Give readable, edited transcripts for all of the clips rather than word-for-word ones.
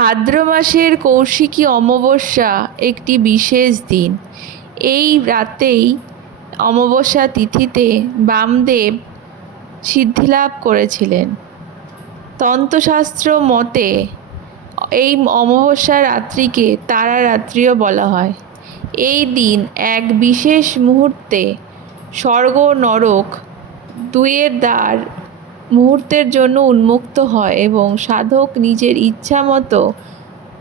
ভাদ্র মাসের কৌশিকী অমাবস্যা একটি বিশেষ দিন। এই রাতেই অমাবস্যা তিথিতে বামদেব সিদ্ধিলাভ করেছিলেন। তন্ত্রশাস্ত্র মতে এই অমাবস্যা রাত্রিকে তারা রাত্রিও বলা হয়। এই দিন এক বিশেষ মুহূর্তে স্বর্গ নরক দুয়ের দ্বার মুহূর্তের জন্য উন্মুক্ত হয় এবং সাধক নিজের ইচ্ছা মতো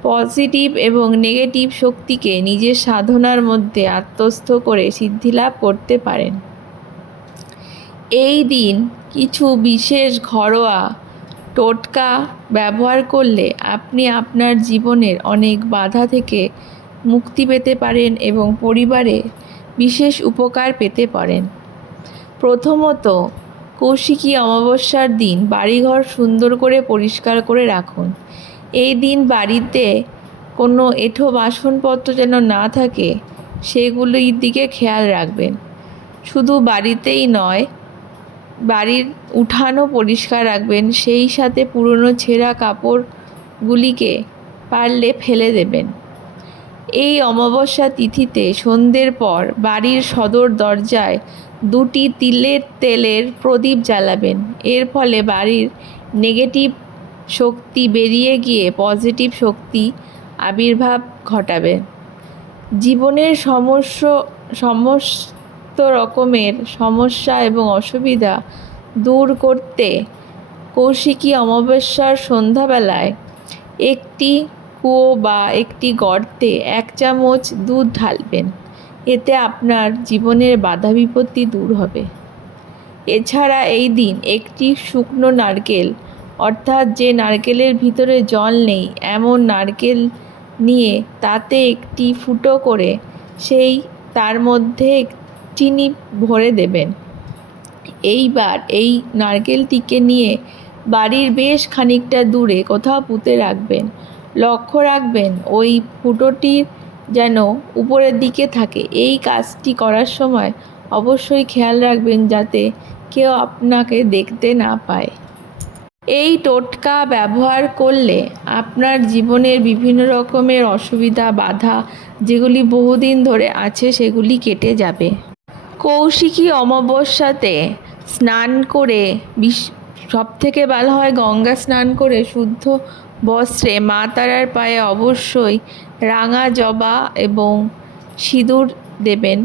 পজিটিভ এবং নেগেটিভ শক্তিকে নিজের সাধনার মধ্যে আত্মস্থ করে সিদ্ধিলাভ করতে পারেন। এই দিন কিছু বিশেষ ঘরোয়া টোটকা ব্যবহার করলে আপনি আপনার জীবনের অনেক বাধা থেকে মুক্তি পেতে পারেন এবং পরিবারে বিশেষ উপকার পেতে পারেন। প্রথমত, কৌশিকী অমাবস্যার দিন বাড়িঘর সুন্দর করে পরিষ্কার করে রাখুন। এই দিন বাড়িতে কোনো এঁঠো বাসনপত্র যেন না থাকে সেগুলির দিকে খেয়াল রাখবেন। শুধু বাড়িতেই নয়, বাড়ির উঠানও পরিষ্কার রাখবেন। সেই সাথে পুরনো ছেঁড়া কাপড়গুলিকে পারলে ফেলে দেবেন। এই অমাবস্যা তিথিতে সন্ধ্যের পর বাড়ির সদর দরজায় 2টি তিলের তেলের প্রদীপ জ্বালাবেন। এর ফলে বাড়ির নেগেটিভ শক্তি বেরিয়ে গিয়ে পজিটিভ শক্তি আবির্ভাব ঘটাবে। জীবনের সমস্ত রকমের সমস্যা এবং অসুবিধা দূর করতে কৌশিকী অমাবস্যার সন্ধ্যাবেলায় একটি কুয়ো বা একটি গর্তে 1 চামচ দুধ ঢালবেন। এতে আপনার জীবনের বাধা বিপত্তি দূর হবে। এছাড়া এই দিন একটি শুকনো নারকেল, অর্থাৎ যে নারকেলের ভিতরে জল নেই এমন নারকেল নিয়ে তাতে একটি ফুটো করে তার মধ্যে চিনি ভরে দেবেন। এইবার এই নারকেলটিকে নিয়ে বাড়ির বেশ খানিকটা দূরে কোথাও পুঁতে রাখবেন। লক্ষ্য রাখবেন ওই ফুটোটির যেন উপরের দিকে থাকে। এই কাজটি করার সময় অবশ্যই খেয়াল রাখবেন যাতে কেউ আপনাকে দেখতে না পায়। এই টোটকা ব্যবহার করলে আপনার জীবনের বিভিন্ন রকমের অসুবিধা বাধা যেগুলি বহুদিন ধরে আছে সেগুলি কেটে যাবে। কৌশিকী অমাবস্যাতে স্নান করে সবথেকে ভালো হয় গঙ্গা স্নান করে শুদ্ধ বস্ত্রে মা তারার পায়ে অবশ্যই রাঙা জবা এবং সিঁদুর দেবেন।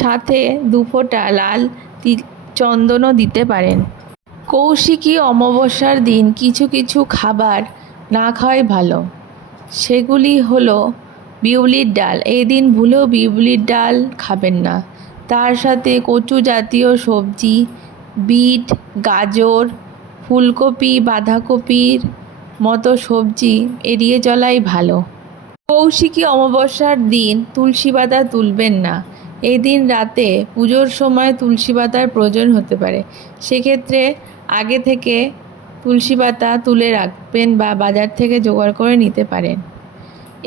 সাথে 2 ফোঁটা লাল চন্দনও দিতে পারেন। কৌশিকী অমাবস্যার দিন কিছু কিছু খাবার না খাওয়াই ভালো। সেগুলি হলো বিউলির ডাল। এই দিন ভুলেও বিউলির ডাল খাবেন না। তার সাথে কচু জাতীয় সবজি, বিট, গাজর, ফুলকপি, বাঁধাকপির মতো সবজি এড়িয়ে চলাই ভালো। কৌশিকী অমাবস্যার দিন তুলসী পাতা তুলবেন না। এই দিন রাতে পুজোর সময় তুলসী পাতার প্রয়োজন হতে পারে। সেক্ষেত্রে আগে থেকে তুলসী পাতা তুলে রাখবেন বা বাজার থেকে জোগাড় করে নিতে পারেন।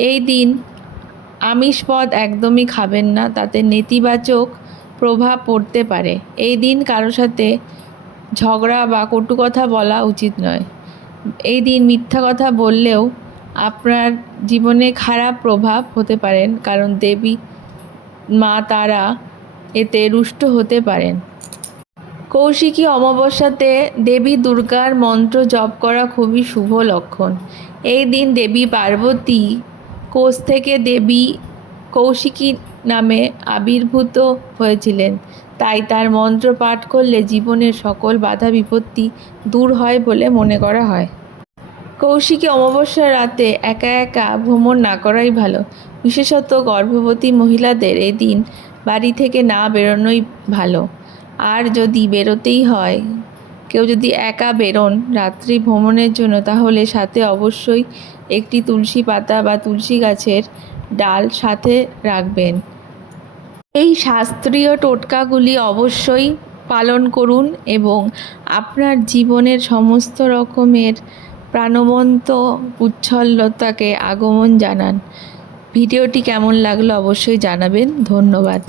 এই দিন আমিষ পদ একদমই খাবেন না, তাতে নেতিবাচক প্রভাব পড়তে পারে। এই দিন কারোর সাথে ঝগড়া বা কটু কথা বলা উচিত নয়। এই দিন মিথ্যা কথা বললেও আপনার জীবনে খারাপ প্রভাব হতে পারেন, কারণ দেবী মা তারা এতে রুষ্ট হতে পারেন। কৌশিকী অমাবস্যাতে দেবী দুর্গার মন্ত্র জপ করা খুবই শুভ লক্ষণ। এই দিন দেবী পার্বতী কোষ থেকে দেবী কৌশিকী নামে আবির্ভূত হয়েছিলেন, তাই তার মন্ত্র পাঠ করলে জীবনের সকল বাধা বিপত্তি দূর হয় বলে মনে করা হয়। কৌশিকী অমাবস্যার রাতে একা একা ভ্রমণ না করাই ভালো। বিশেষত গর্ভবতী মহিলাদের এই দিন বাড়ি থেকে না বেরোনোই ভালো। আর যদি বেরোতেই হয়, কেউ যদি একা বেরোন রাত্রি ভ্রমণের জন্য, তাহলে সাথে অবশ্যই একটি তুলসী পাতা বা তুলসী গাছের ডাল সাথে রাখবেন। এই শাস্ত্রীয় টোটকাগুলি অবশ্যই পালন করুন এবং আপনার জীবনের সমস্ত রকমের প্রাণবন্ত উচ্ছলতাকে আগমন জানান। ভিডিওটি কেমন লাগলো অবশ্যই জানাবেন। ধন্যবাদ।